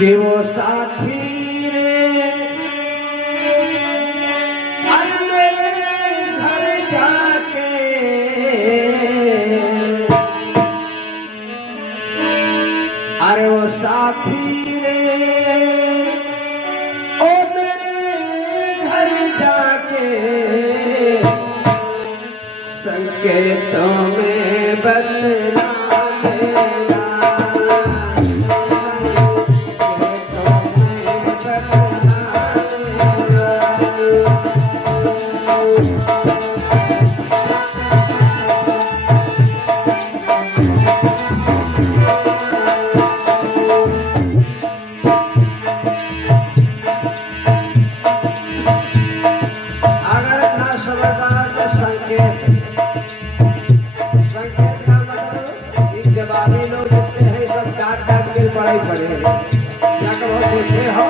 कि वो साथी रे अरे घर जाके अरे वो साथी रे ओ मेरे घर जाके संकेतों में बदला पढ़ाई पढ़े या तो बहुत देखे हो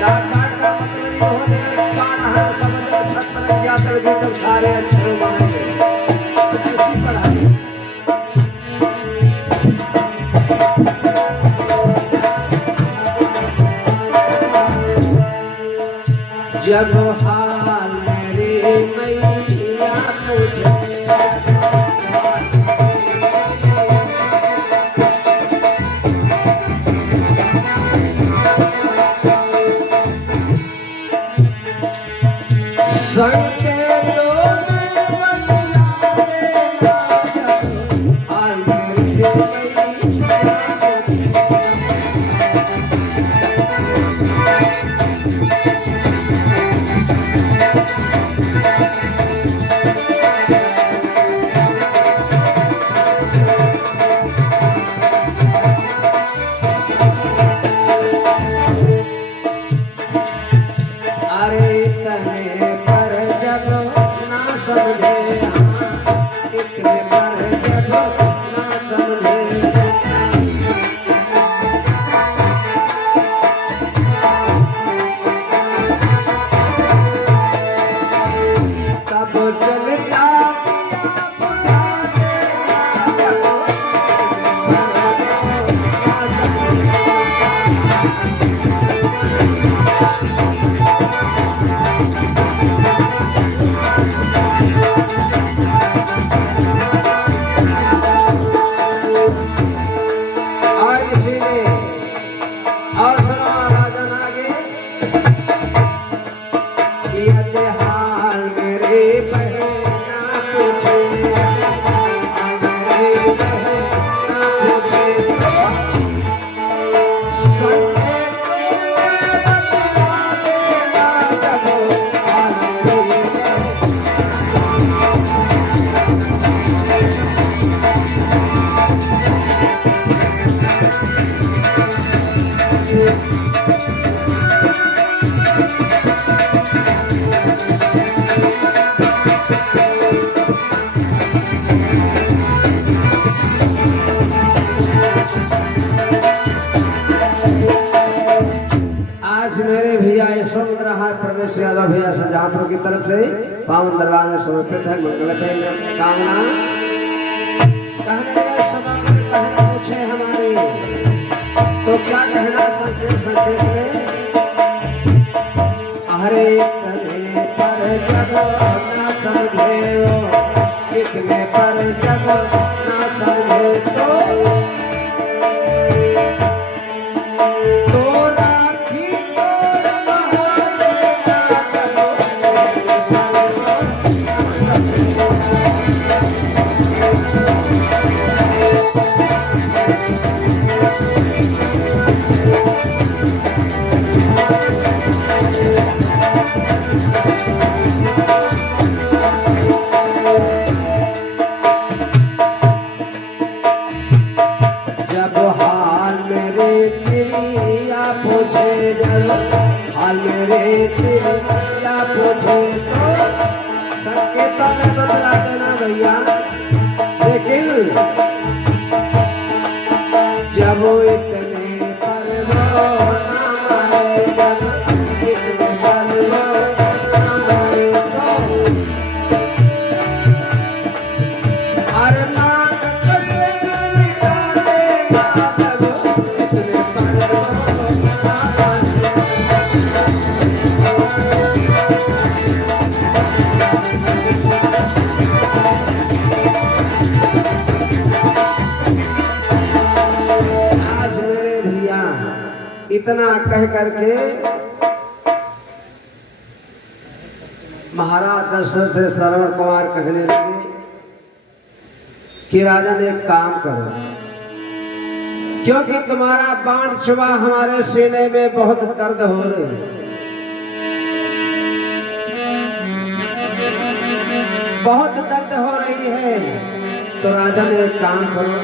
डांट डांट का मतलब ये हो जाए कान हर समझ छत पर गया तो भी तो सारे अक्षर बनेंगे ऐसी पढ़ाई जब हाल मेरी मैया पूछे प्रवेश यादव भैया शाहजहांपुर की तरफ से पावन दरबार में समर्पित है मंगल कामना कहने कहना पूछे हमारे तो क्या कहना संकेत संकेत में हरे कहने पर जब ना समझे वो कितने पर जब ना समझे तो हाल मेरे क्या पूछे तो संकेतों में बदला देना भैया लेकिन जब वो इतने पर वो ना माने जब इतने पर वो ना माने तो अरमान से मिटा देगा जब इतना कह करके महाराज दशरथ से श्रवण कुमार कहने लगे कि राजन एक काम करो, क्योंकि तुम्हारा बाण चुभा हमारे सीने में बहुत दर्द हो रही है, बहुत दर्द हो रही है। तो राजन एक काम करो,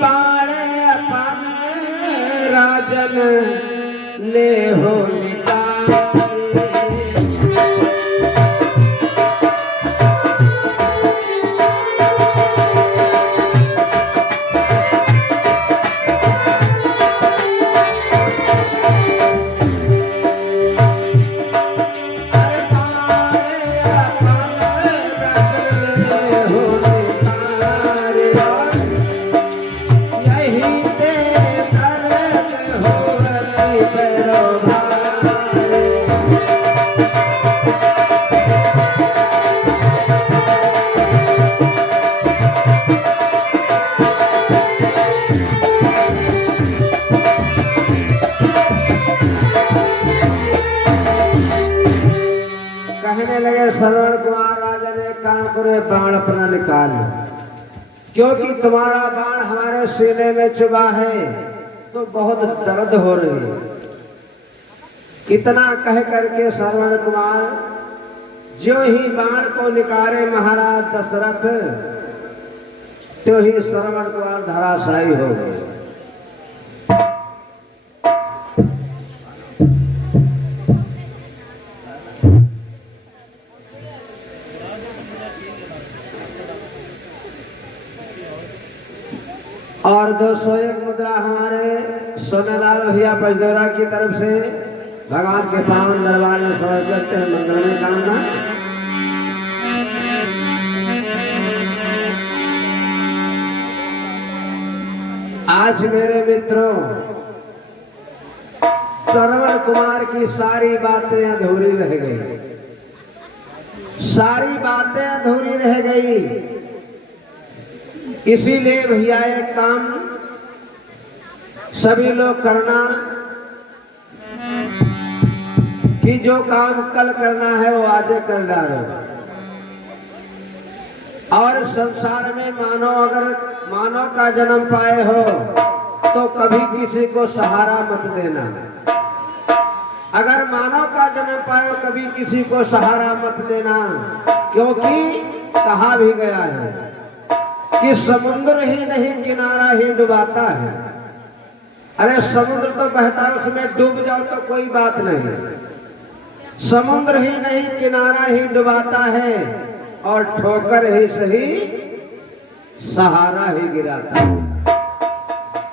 बाणे अपन राजन ले हो श्रवण कुमार राजा ने काम करे बाण अपना निकाल, क्योंकि तुम्हारा बाण हमारे सीने में चुभा है तो बहुत दर्द हो रही है। इतना कह करके श्रवण कुमार जो ही बाण को निकाले महाराज दशरथ, तो ही श्रवण कुमार धराशायी हो गए। और 201 मुद्रा हमारे सोनेलाल भैया बजदौरा की तरफ से भगवान के पावन दरबार में समर्पित करते हैं मंगलमय कामना। आज मेरे मित्रों श्रवण कुमार की सारी बातें अधूरी रह गई, सारी बातें अधूरी रह गई। इसीलिए भैया एक काम सभी लोग करना कि जो काम कल करना है वो आज कर डालो। और संसार में मानव का जन्म पाए हो तो कभी किसी को सहारा मत देना। अगर मानव का जन्म पाए हो कभी किसी को सहारा मत देना, क्योंकि कहा भी गया है कि समुद्र ही नहीं किनारा ही डुबाता है। अरे समुद्र तो बहता है, उसमें डूब जाओ तो कोई बात नहीं, समुद्र ही नहीं किनारा ही डुबाता है और ठोकर ही सही सहारा ही गिराता है।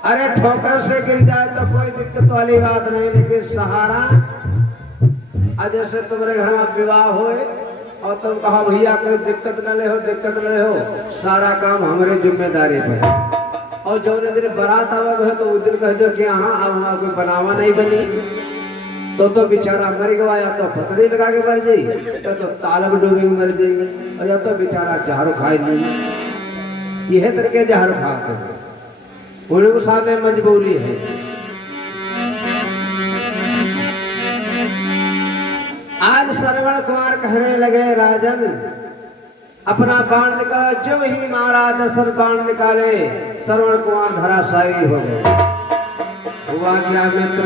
अरे ठोकर से गिर जाए तो कोई दिक्कत वाली बात नहीं, लेकिन सहारा, जैसे तुम्हारे घर में विवाह होए और तुम कहा भैया कोई दिक्कत न ले हो, दिक्कत न ले हो, सारा काम हमारे जिम्मेदारी पर है। और जो दिन बारात आवा है तो उस दिन कह दो कि हाँ अब हमारा कोई बनावा नहीं बनी, तो बेचारा मर गया, या तो फतरी लगा के मर जाई, तो तालब डूबे के मर जाएगी, और या तो बेचारा जहर खाए नहीं। यह तरीके जहर खाते हैं, उनके सामने मजबूरी है। आज श्रवण कुमार कहने लगे राजन अपना बाण निकाल, जो ही महाराज दशरथ बाण निकाले श्रवण कुमार धराशायी हो गए। हुआ क्या मित्र,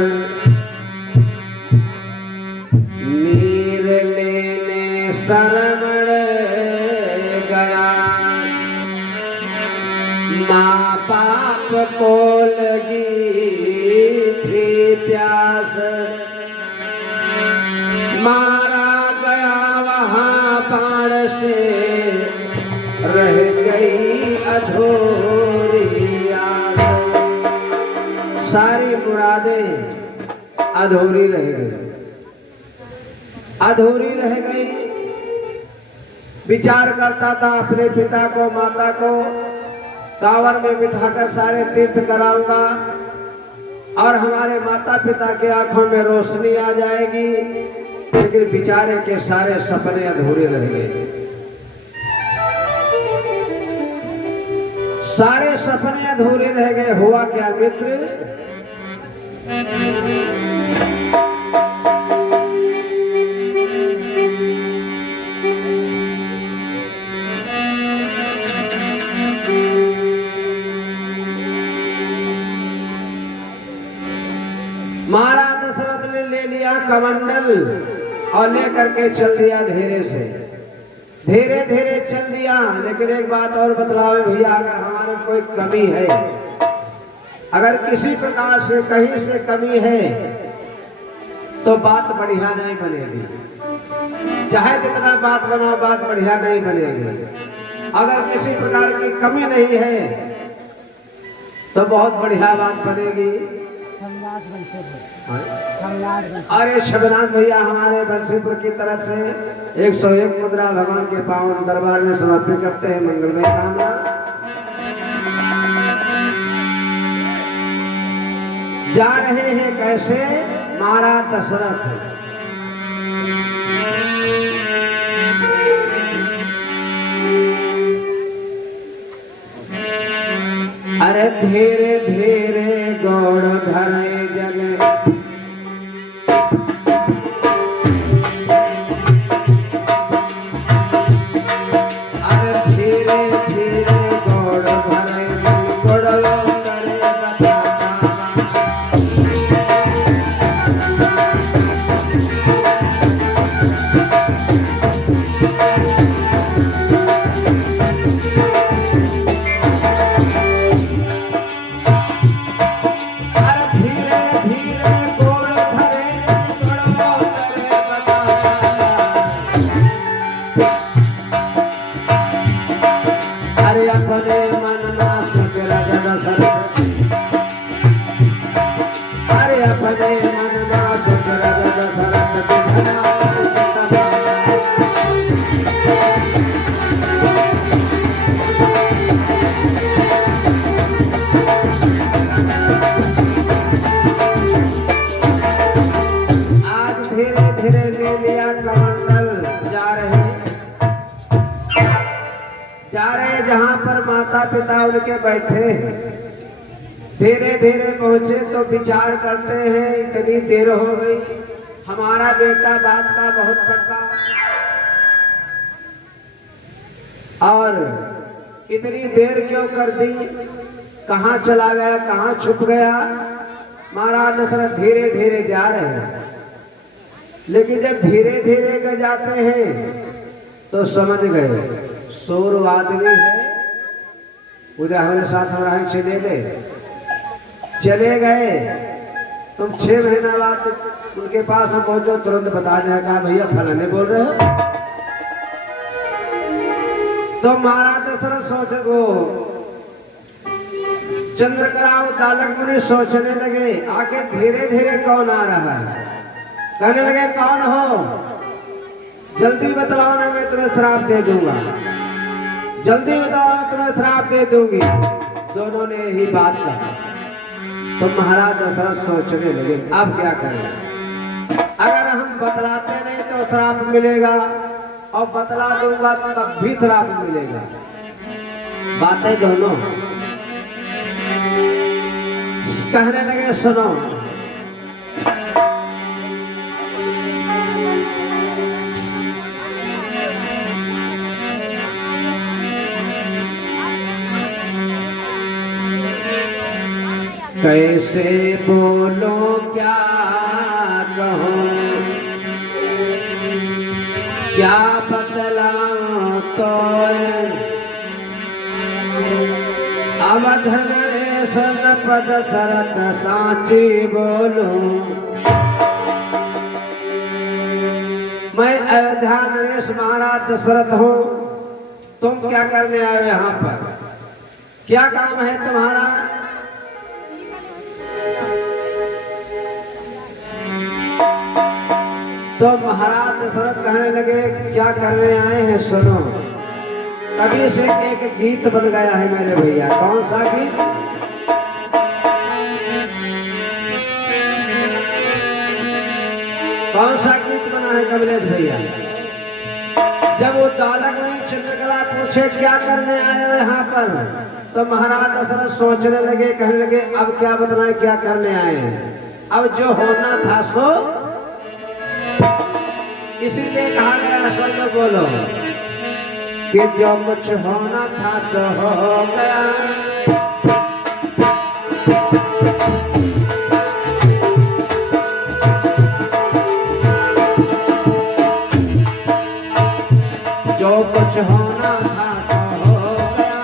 नीर लेने श्रवण गया, माँ बाप को लगी थी प्यास, मारा गया वहां बाण से रह गई अधूरी आस। सारी मुरादें अधूरी रह गई, अधूरी रह गई। विचार करता था अपने पिता को माता को कांवर में बिठाकर सारे तीर्थ कराऊंगा और हमारे माता पिता के आंखों में रोशनी आ जाएगी, लेकिन बेचारे के सारे सपने अधूरे रह गए। सारे सपने अधूरे रह गए, हुआ क्या मित्र? महाराज दशरथ ने ले लिया कमंडल और लेकर के चल दिया धीरे से, धीरे धीरे चल दिया। लेकिन एक बात और बतलावे भैया, अगर हमारे कोई कमी है, अगर किसी प्रकार से कहीं से कमी है तो बात बढ़िया नहीं बनेगी। चाहे जितना बात बनाओ, बात बढ़िया नहीं बनेगी। अगर किसी प्रकार की कमी नहीं है तो बहुत बढ़िया बात बनेगी। अरे शबनाथ भैया हमारे बंसीपुर की तरफ से 101 मुद्रा भगवान के पावन दरबार में समर्पित करते हैं मंगलमय कामना। जा रहे हैं कैसे? महाराज दशरथ अरे धीरे धीरे गौड़ धरे जने, अरे धीरे धीरे गौड़ धरे जन, गौड़लो करे बताता। अपने मन ना सोच राजा दशरथ, अरे अपने मन ना सोच राजा दशरथ, आज धीरे धीरे ले लिया कमंडल, जा रहे जहां पर माता पिता उनके बैठे। धीरे धीरे पहुंचे तो विचार करते हैं इतनी देर हो गई, हमारा बेटा बात का बहुत पक्का, और इतनी देर क्यों कर दी, कहां चला गया, कहां छुप गया। महाराज दशरथ धीरे धीरे जा रहे हैं, लेकिन जब धीरे धीरे के जाते हैं तो समझ गए सोर आदमी है, उधर हमारे साथ हमारे चले गए। तुम 6 महीना बाद उनके पास हम पहुंचो, तुरंत बता जाएगा भैया फलाने बोल रहे हो। तो महाराज दशरथ सोच, वो चंद्रकला दालक मुनि सोचने लगे आखिर धीरे धीरे कौन आ रहा है। कहने लगे कौन हो, जल्दी बतलाओ ना, मैं तुम्हें श्राप दे दूंगा, जल्दी बताओ तुम्हें श्राप दे दूंगी। दोनों ने यही बात कहा। तो महाराज दशरथ सोचने लगे अब क्या करें, अगर हम बतलाते नहीं तो श्राप मिलेगा, और बतला दूंगा तब भी श्राप मिलेगा। बातें दोनों कहने लगे सुनो, कैसे बोलो क्या कहो, क्या बतलाऊं तो अवध नरेश पद शरत साची बोलूं। मैं अयोध्या नरेश महाराज दशरथ हूँ, तुम क्या करने आए हो यहाँ पर, क्या काम है तुम्हारा। तो महाराज दशरथ कहने लगे क्या करने आए हैं सुनो। तभी से एक गीत बन गया है मेरे भैया। कौन सा गीत? कौन सा गीत बना है कमलेश भैया? जब वो दालक मुनि चंद्रकला पूछे क्या करने आए हो यहाँ पर, तो महाराज दशरथ सोचने लगे, कहने लगे अब क्या बतलाएं, क्या करने आए हैं। अब जो होना था सो, इसीलिए कहा गया शब्द बोलो कि जो कुछ होना था सो हो गया। जो कुछ होना था सो हो गया,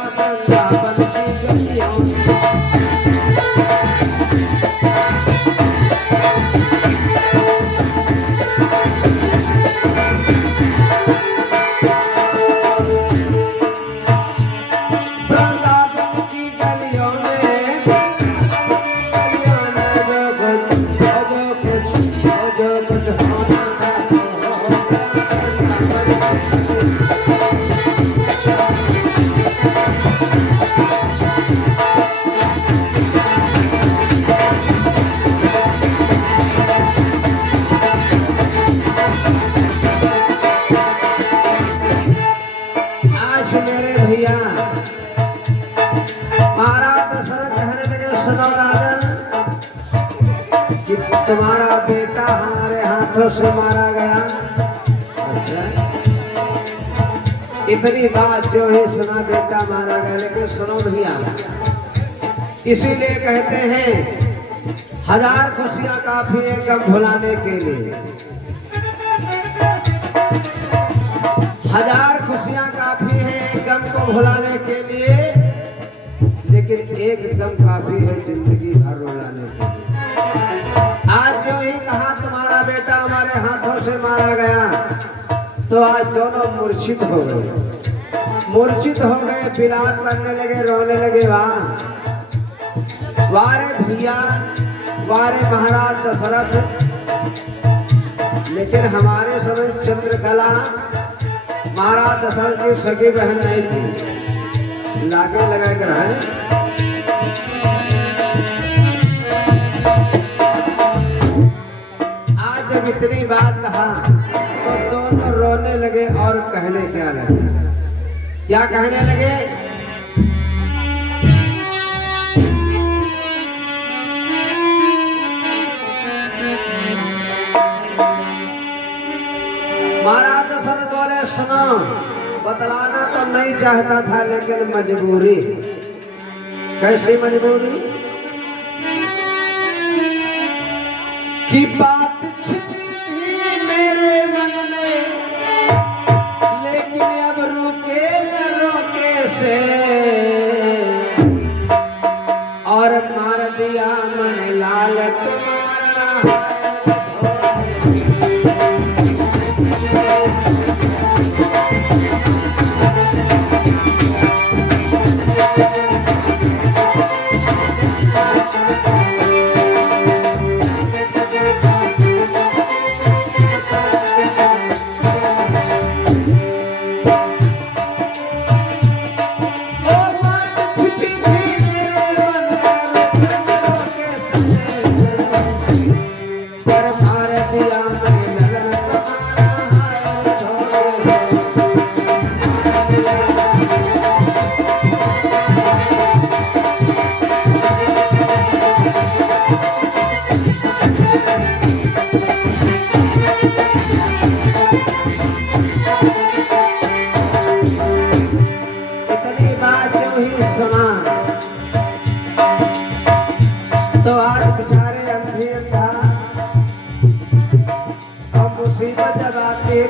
वृंदावन की गलियों में। तुम्हारा बेटा हमारे हाथों से मारा गया। अच्छा, इतनी बात जो है सुना, बेटा मारा गया, लेकिन सुनो नहीं आया। इसीलिए कहते हैं 1000 खुशियां काफी है गम भुलाने के लिए। 1000 खुशियां काफी है गम को भुलाने के लिए, लेकिन एक गम काफी है जिंदगी भर रुलाने के लिए। आज जो ही कहा तुम्हारा बेटा हमारे हाथों से मारा गया, तो आज दोनों मूर्छित हो गए। मूर्छित हो गए, बिलाप करने लगे, रोने लगे। वारे भैया, वारे महाराज दशरथ। लेकिन हमारे समय चंद्रकला महाराज दशरथ की सगी बहन नहीं थी। लागे लगा कर है। जब इतनी बात कहा तो दोनों रोने लगे और कहने क्या लगे, क्या कहने लगे? महाराज दशरथ बोले सुनो, बतलाना तो नहीं चाहता था, लेकिन मजबूरी। कैसी मजबूरी? की बात मेरे मन में, लेकिन अब रुके न रोके से, और मार दिया मन लाल तुम्हारा।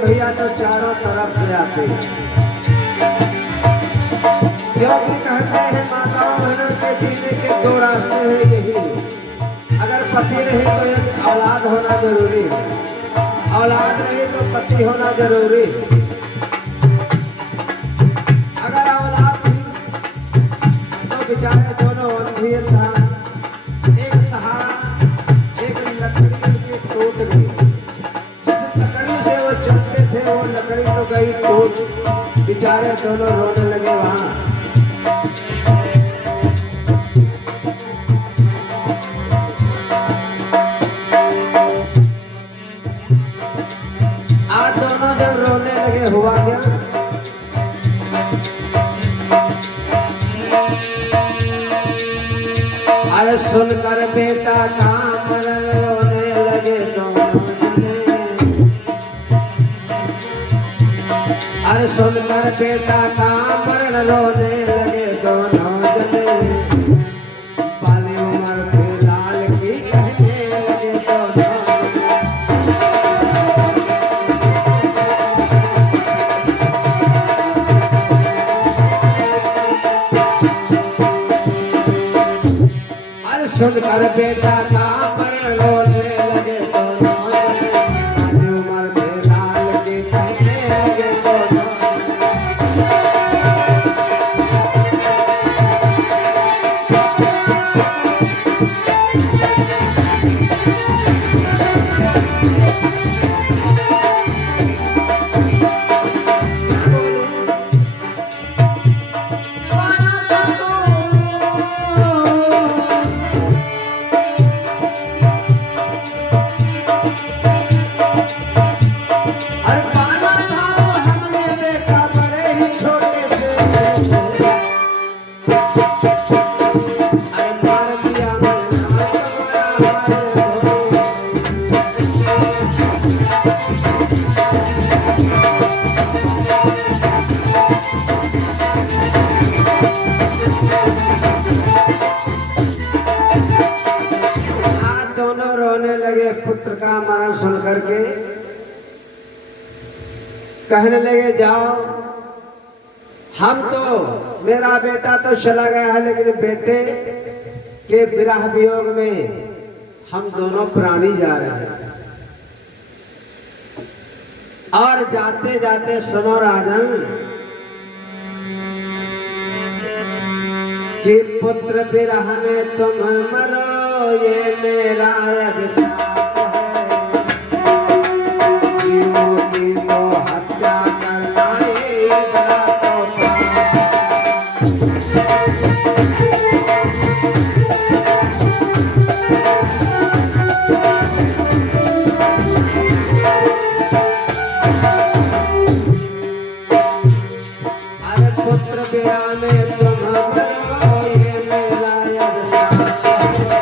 भैया तो चारों तरफ से आते, क्योंकि कहते हैं माताओं बहनों के जीने के 2 रास्ते हैं यही। अगर पति रहे तो एक औलाद होना जरूरी है, औलाद रहे तो पति होना जरूरी है। अगर औलाद थी तो बेचारे दोनों अंधी था। एक सहारा, एक लकड़ी की टूट गई, जिस लकड़ी से वो चलते थे वो लकड़ी तो गई टूट, बेचारे दोनों रोने लगे। वहां आज दोनों जब रोने लगे, हुआ क्या? बेटा का मरण रोने लगे दोनों जने। अरे सुनकर बेटा का मरण रोने लगे दोनों जने। बाली उम्र थे लाल की कहने लगे दोनों। सुनकर बेटा का मरण रोने लगे दोनों जने। बाली उम्र थे लाल की कहने लगे दोनों। पुत्र का मरण सुन करके कहने लगे जाओ, हम तो मेरा बेटा तो चला गया है लेकिन बेटे के विरह वियोग में हम दोनों प्राणी जा रहे हैं। और जाते जाते सुनो राजन कि पुत्र विरह में तुम मरो ये मेरा अभिशाप है। जीवों की तो हत्या करना ही बड़ा तोहफा। अरे पुत्र विरह में तुम मरो ये मेरा अभिशाप है।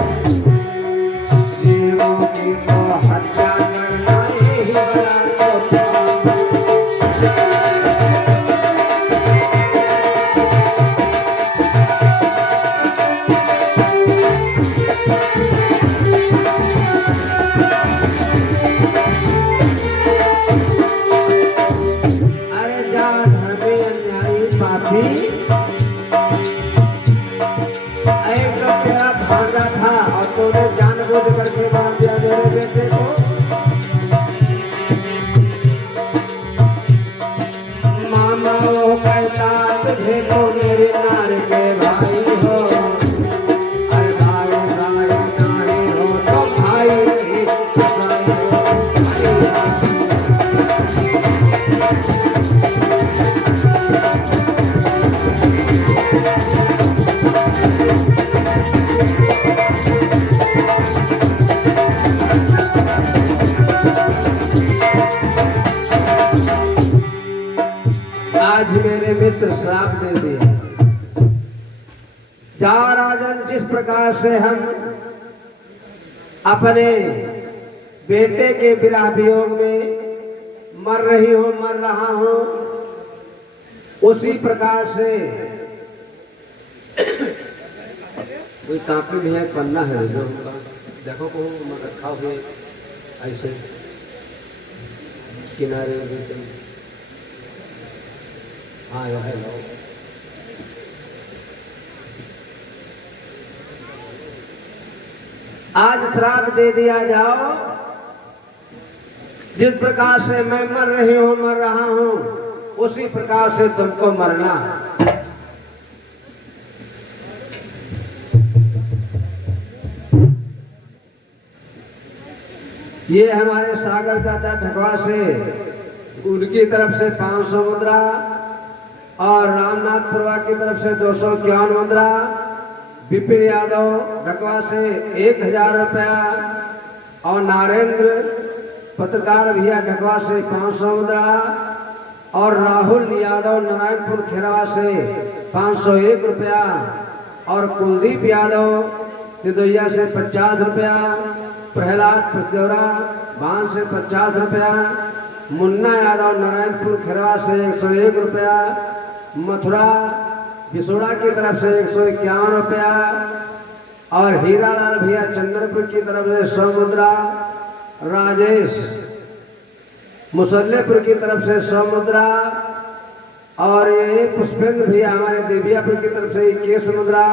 जीवों की तो हत्या करना ही बड़ा तोहफा। अरे जा धर्मी अन्यायी पापी, एक तो तेरा भांजा था और तूने जानबूझ करके मार दिया मेरे बेटे को। मामा वो कहता तुझे तो मेरी नार के भाई हो। अरे भाई भाई नहीं हो तो भाई नहीं कसाई हो। आज मेरे मित्र श्राप दे दिए। जाओ राजन, जिस प्रकार से हम अपने बेटे के विरह वियोग में मर रहा हूं, उसी प्रकार से कोई कापी भी है, पन्ना है जो देखो को रखा हुए ऐसे किनारे में। हाँ यह है लो। आज श्राप दे दिया जाओ, जिस प्रकार से मैं मर रहा हूं उसी प्रकार से तुमको मरना। ये हमारे सागर चाचा ढकवा से, उनकी तरफ से 500 मुद्रा और रामनाथ पुरवा की तरफ से 251 मुद्रा, विपिन यादव ढकवा से 1000 रुपया और नरेंद्र पत्रकार भैया ढकवा से 500 मुद्रा और राहुल यादव नारायणपुर खेरवा से 501 रुपया और कुलदीप यादव तिदोइया से 50 रुपया, प्रहलाद पचदेवरा बांध से 50 रुपया, मुन्ना यादव नारायणपुर खरवा से 101 रुपया, मथुरा बिसोड़ा की तरफ से 151 रुपया और हीरालाल भैया चंद्रपुर की तरफ से 100 मुद्रा, राजेश मुसल्लेपुर की तरफ से 100 मुद्रा और ये पुष्पेंद्र भैया हमारे देवियापुर की तरफ से 21 मुद्रा,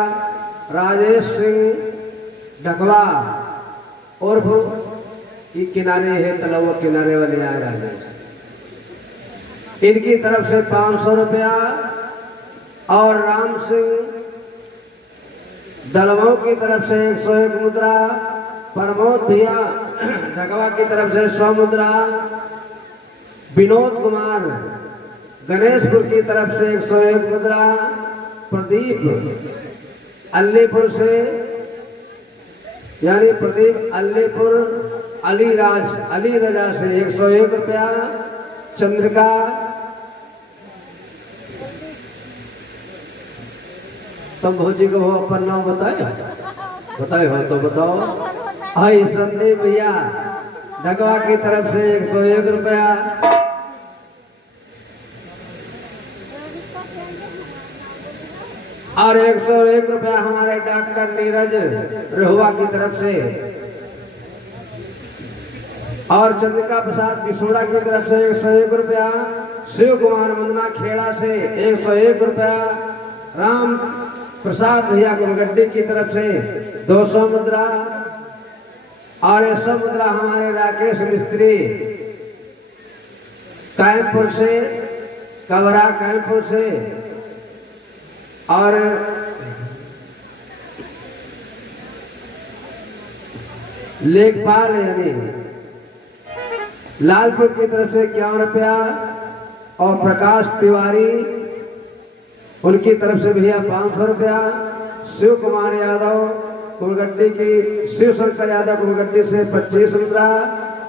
राजेश सिंह ढकवा और ये किनारे है तलाव किनारे वाले आए राजेश, इनकी तरफ से 500 रुपया और राम सिंह दलवाओं की तरफ से 101 मुद्रा, प्रमोद भैया ढकवा की तरफ से 100 मुद्रा, विनोद कुमार गणेशपुर की तरफ से 101 मुद्रा, प्रदीप अलीपुर से यानी प्रदीप अलीपुर अली रजा से 101 रुपया, चंद्रिका तुम भौजी को वो अपन नाम बताए हो तो बताओ। हाई संदीप भैया ढगवा की तरफ से 101 रुपया और 101 रुपया हमारे डॉक्टर नीरज रहुआ की तरफ से और चंद्रिका प्रसाद बिसोड़ा की तरफ से 101 रुपया, शिव कुमार मंदना खेड़ा से 101 रुपया, राम प्रसाद भैया गुरगड्डी की तरफ से 200 मुद्रा और 100 मुद्रा हमारे राकेश मिस्त्री कायमपुर से, कवरा कायमपुर से और लेखपाल यानी लालपुर की तरफ से 51 रुपया और प्रकाश तिवारी उनकी तरफ से भैया 500 रुपया, शिव कुमार यादव कुलगड्डी की शिव शंकर यादव कुलगड्डी से 25 मुद्रा,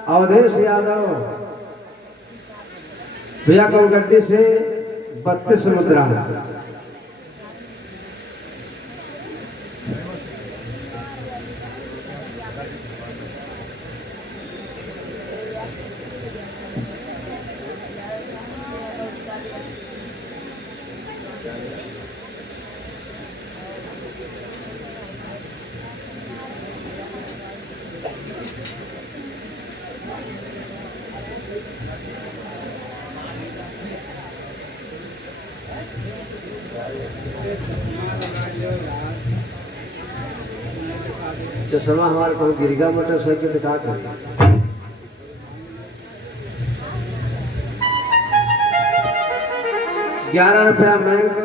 अवधेश यादव भैया कुलगड्डी से 32 मुद्रा। चश्मा हमारे को गिरगा मोटरसाइकिल दिखा कर 11 रुपया बैंक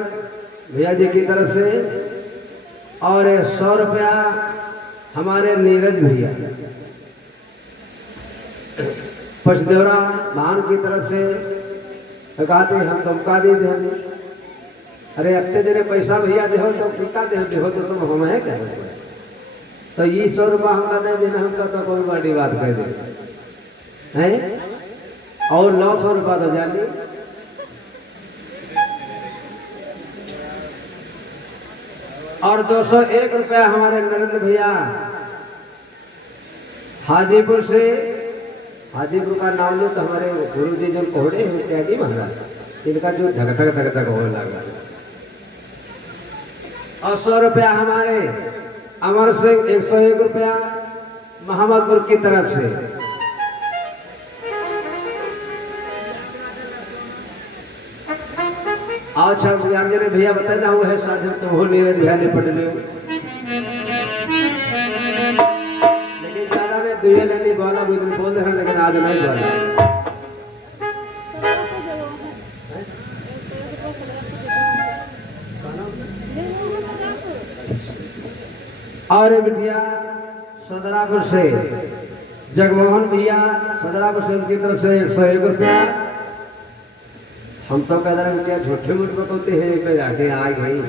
भैया जी की तरफ से और 100 रुपया हमारे नीरज भैया पचदेवरा भान की तरफ से कहते हम तुमका दे दे, अरे अत्ते देने पैसा भैया दे तो टीका दे तो तुम हम है क्या तो ये 100 रुपया हमका दे देना, हमका तो कोई बड़ी बात कह दे हैं और 900 रुपया तो जानी और 201 रुपया हमारे नरेंद्र भैया हाजीपुर से, हाजीपुर का नाम ले तो हमारे गुरु जी जो कोहड़े हैं त्यागी महाराज इनका जो धक धक होने लगा और 100 रुपया हमारे अमर सिंह 101 रुपया मोहम्मदपुर की तरफ से। अच्छा जने भैया बता जाओ है साधु तो हो नीरज भैया ने पढ़ लियो लेकिन ज्यादा ने दुए लेनी बोला वो दिन बोल रहे लेकिन आज नहीं बोला। और बिटिया सदरापुर से जगमोहन भैया सदरापुर से उनकी तरफ से 101 रुपया। हम तो कह रहे हैं क्या झूठे मूठ बताते हैं पे जाके आ गई।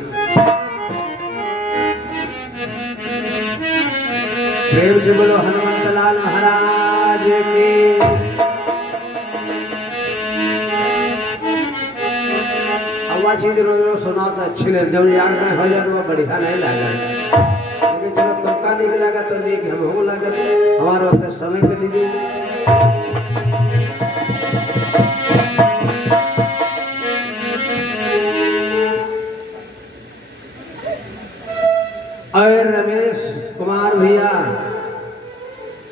प्रेम से बोलो हनुमंत लाल महाराज की। आवाज चीज रोज रोज सुना तो अच्छी नहीं, जब याद में हो जाए तो बढ़िया नहीं लगा, लेकिन चलो तुमका निक लगा तो निक हम हो लगे हमारा वक्त समय पे दीजिए। और रमेश कुमार भैया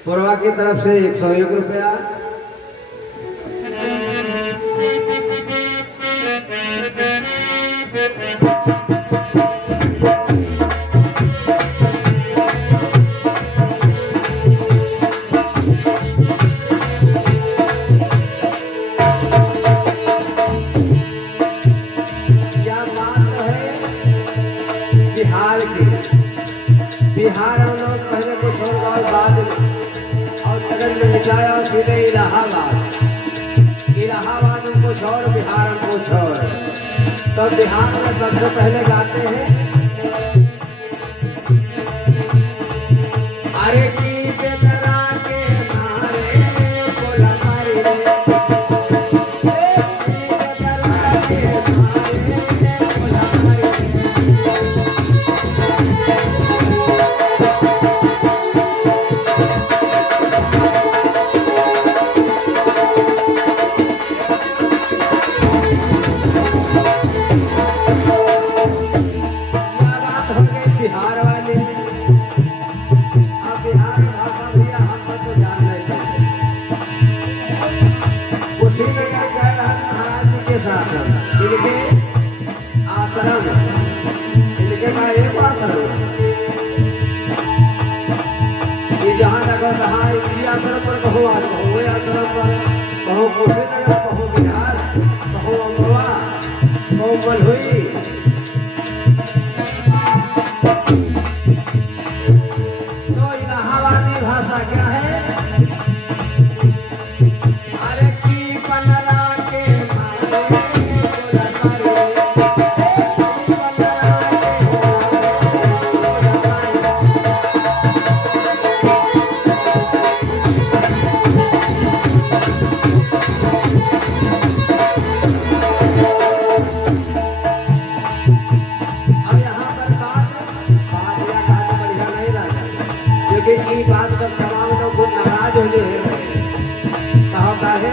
पूर्वा की तरफ से 101 रुपया। बिहार हम लोग पहले कुछ और बाद और लगन में मिटाया और सीधे इलाहाबाद में कुछ और बिहार में कुछ और। तो बिहार में सबसे पहले गाते हैं अरे की बेदरा के मारे बोला मारे बेदरा के मारे बोला मारे। बिहार वाले अब बिहार भाषा भैया हम तो जान नहीं पाते। उसी में क्या कह रहा है महाराज जी के साथ इनके आश्रम इनके का एक आश्रम ये जहाँ लगा तहाँ इसी आश्रम पर कहो आज कहो वही आश्रम पर कहो कुशीनगर कहो बिहार कहो अमवा कहो मलहुई। भाषा क्या है अरे की पनरा के मारे बोला मारे पनरा अब यहाँ पर बात या बात बढ़िया नहीं लगा क्योंकि ये बात पर तमाम लोग बहुत नाराज हो गए हैं। कहा का है